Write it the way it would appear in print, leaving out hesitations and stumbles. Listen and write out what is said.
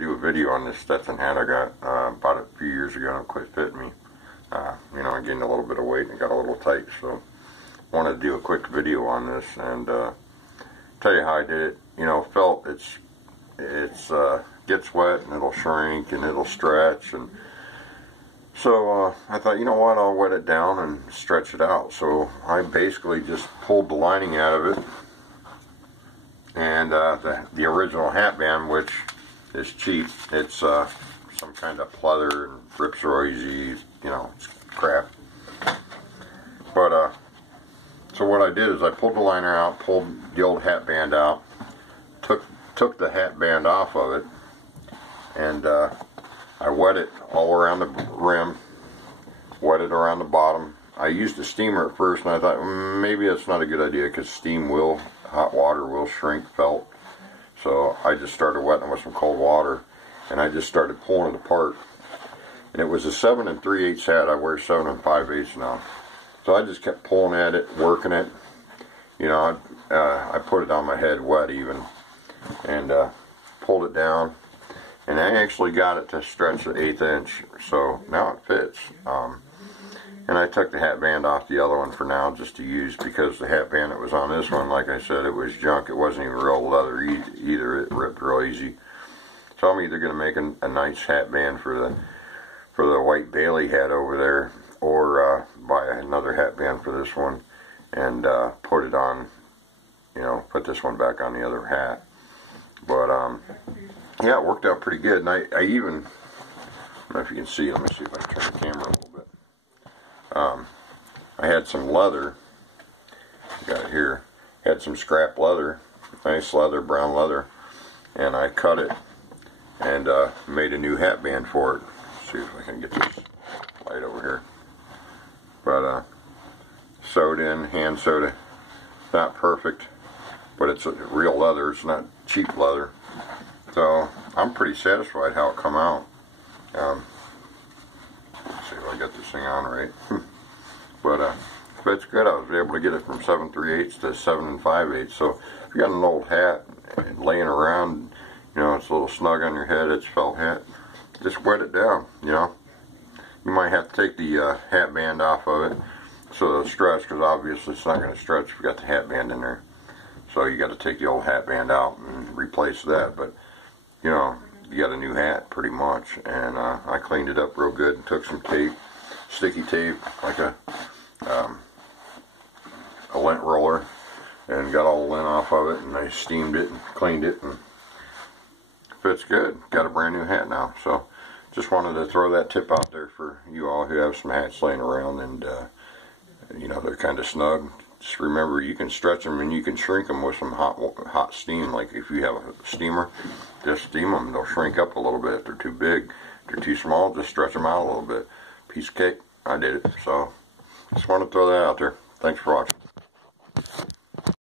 do a video on this Stetson hat I got bought it a few years ago and it quit fitting me. You know, I gained a little bit of weight and it got a little tight, so I wanted to do a quick video on this and tell you how I did it. You know, felt it's gets wet and it'll shrink and it'll stretch, and so I thought, you know what, I'll wet it down and stretch it out. So I basically just pulled the lining out of it, and the original hat band, which is cheap, it's some kind of pleather and rips real easy, you know, it's crap. But so what I did is I pulled the liner out, pulled the old hat band out, took the hat band off of it, and I wet it all around the rim, wet it around the bottom. I used a steamer at first, and I thought maybe that's not a good idea because hot water will shrink felt. So I just started wetting it with some cold water, and I just started pulling it apart. And it was a 7 3/8 hat. I wear 7 5/8 now. So I just kept pulling at it, working it. You know, I put it on my head wet even, and pulled it down. And I actually got it to stretch the 1/8 inch, so now it fits. And I took the hat band off the other one for now just to use, because the hat band that was on this one, like I said, it was junk. It wasn't even real leather either. It ripped real easy. So I'm either going to make a nice hat band for the white Bailey hat over there, or buy another hat band for this one and put it on, you know, put this one back on the other hat. But yeah, it worked out pretty good. And I even, I don't know if you can see, let me see if I can turn the camera a little bit. I had some leather, got it here, had some scrap leather, nice leather, brown leather, and I cut it and made a new hat band for it. Let's see if I can get this light over here. But sewed in, hand sewed it, not perfect, but it's a real leather, it's not cheap leather. So I'm pretty satisfied how it come out. Let's see if I got this thing on right. But fits good. I was able to get it from 7 3/8 to 7 5/8. So if you got an old hat laying around, you know, it's a little snug on your head, it's felt hat, just wet it down, you know. You might have to take the hat band off of it so it'll stretch, because obviously it's not going to stretch if you got the hat band in there. So you got to take the old hat band out and replace that. But you know, you got a new hat pretty much. And I cleaned it up real good and took some tape, sticky tape, like a lint roller, and got all the lint off of it, and I steamed it and cleaned it, and fits good. Got a brand new hat now. So just wanted to throw that tip out there for you all who have some hats laying around, and you know, they're kind of snug. Just remember, you can stretch them and you can shrink them with some hot steam. Like if you have a steamer, just steam them. They'll shrink up a little bit. If they're too big, if they're too small, just stretch them out a little bit. Piece of cake. I did it. So just want to throw that out there. Thanks for watching.